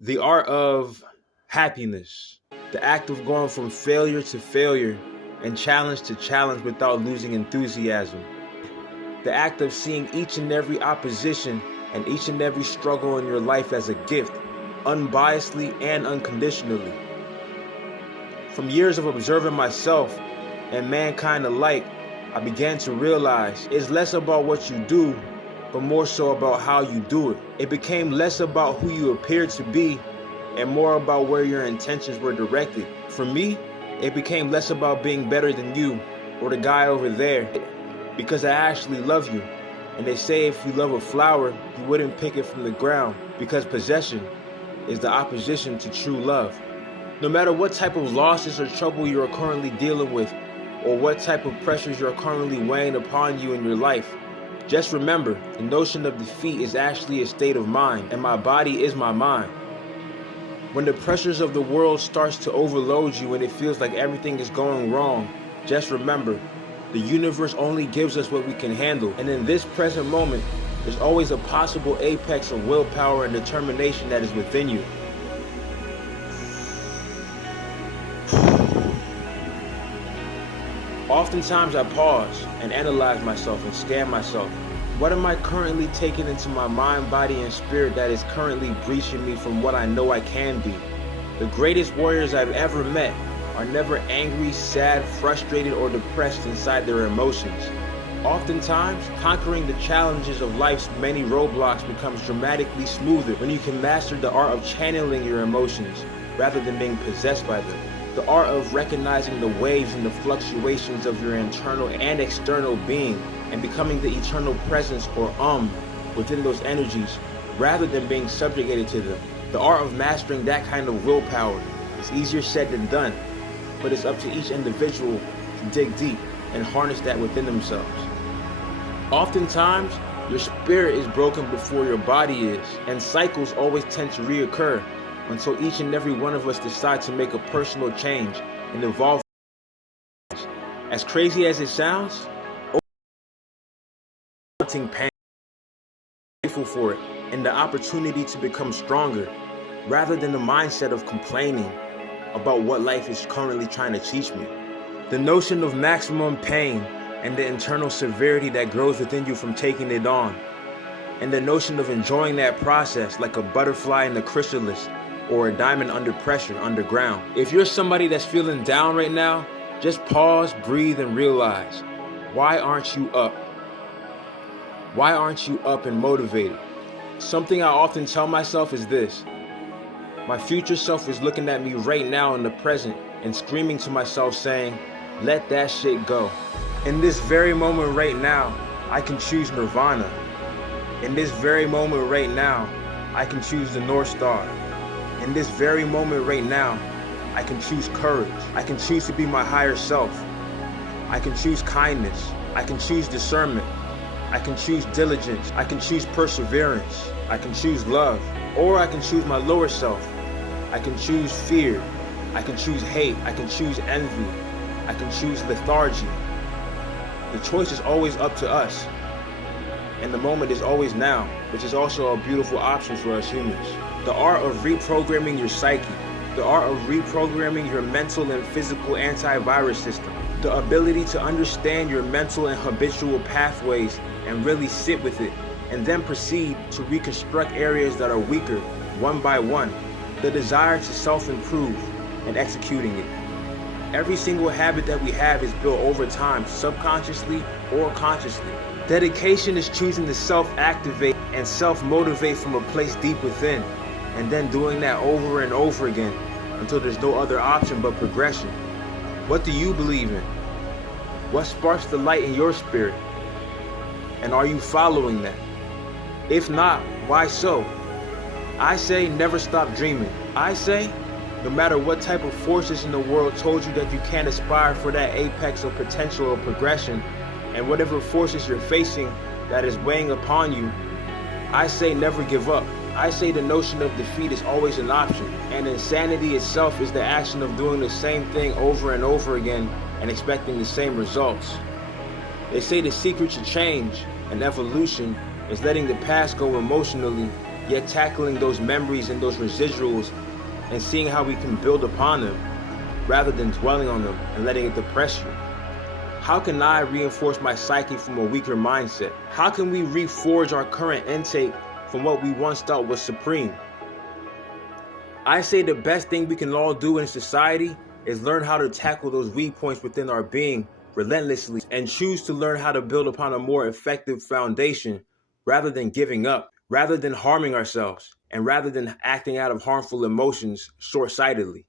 The art of happiness. The act of going from failure to failure and challenge to challenge without losing enthusiasm. The act of seeing each and every opposition and each and every struggle in your life as a gift, unbiasedly and unconditionally. From years of observing myself and mankind alike, I began to realize it's less about what you do, but more so about how you do it. It became less about who you appeared to be and more about where your intentions were directed. For me, it became less about being better than you or the guy over there, because I actually love you. And they say if you love a flower, you wouldn't pick it from the ground, because possession is the opposition to true love. No matter what type of losses or trouble you are currently dealing with, or what type of pressures you're currently weighing upon you in your life, just remember, the notion of defeat is actually a state of mind, and my body is my mind. When the pressures of the world starts to overload you and it feels like everything is going wrong, just remember, the universe only gives us what we can handle, and in this present moment, there's always a possible apex of willpower and determination that is within you. Oftentimes I pause and analyze myself and scan myself. What am I currently taking into my mind, body, and spirit that is currently breaching me from what I know I can be? The greatest warriors I've ever met are never angry, sad, frustrated, or depressed inside their emotions. Oftentimes, conquering the challenges of life's many roadblocks becomes dramatically smoother when you can master the art of channeling your emotions rather than being possessed by them. The art of recognizing the waves and the fluctuations of your internal and external being and becoming the eternal presence or within those energies rather than being subjugated to them. The art of mastering that kind of willpower is easier said than done, but it's up to each individual to dig deep and harness that within themselves. Oftentimes, your spirit is broken before your body is, and cycles always tend to reoccur until each and every one of us decide to make a personal change and evolve. As crazy as it sounds, pain, grateful for it, and the opportunity to become stronger, rather than the mindset of complaining about what life is currently trying to teach me. The notion of maximum pain and the internal severity that grows within you from taking it on, and the notion of enjoying that process like a butterfly in the chrysalis or a diamond under pressure underground. If you're somebody that's feeling down right now, just pause, breathe, and realize, why aren't you up? Why aren't you up and motivated? Something I often tell myself is this: my future self is looking at me right now in the present and screaming to myself saying, let that shit go. In this very moment right now, I can choose nirvana. In this very moment right now, I can choose the North Star. In this very moment right now, I can choose courage. I can choose to be my higher self. I can choose kindness. I can choose discernment. I can choose diligence. I can choose perseverance. I can choose love. Or I can choose my lower self. I can choose fear. I can choose hate. I can choose envy. I can choose lethargy. The choice is always up to us. And the moment is always now, which is also a beautiful option for us humans. The art of reprogramming your psyche. The art of reprogramming your mental and physical antivirus system. The ability to understand your mental and habitual pathways and really sit with it, and then proceed to reconstruct areas that are weaker one by one. The desire to self-improve and executing it. Every single habit that we have is built over time, subconsciously or consciously. Dedication is choosing to self-activate and self-motivate from a place deep within, and then doing that over and over again until there's no other option but progression. What do you believe in? What sparks the light in your spirit? And are you following that? If not, why so? I say never stop dreaming. I say no matter what type of forces in the world told you that you can't aspire for that apex of potential or progression, and whatever forces you're facing that is weighing upon you, I say never give up. I say the notion of defeat is always an option, and insanity itself is the action of doing the same thing over and over again and expecting the same results. They say the secret to change and evolution is letting the past go emotionally yet tackling those memories and those residuals and seeing how we can build upon them rather than dwelling on them and letting it depress you? How can I reinforce my psyche from a weaker mindset? How can we reforge our current intake from what we once thought was supreme? I say the best thing we can all do in society is learn how to tackle those weak points within our being relentlessly and choose to learn how to build upon a more effective foundation rather than giving up, rather than harming ourselves, and rather than acting out of harmful emotions short-sightedly.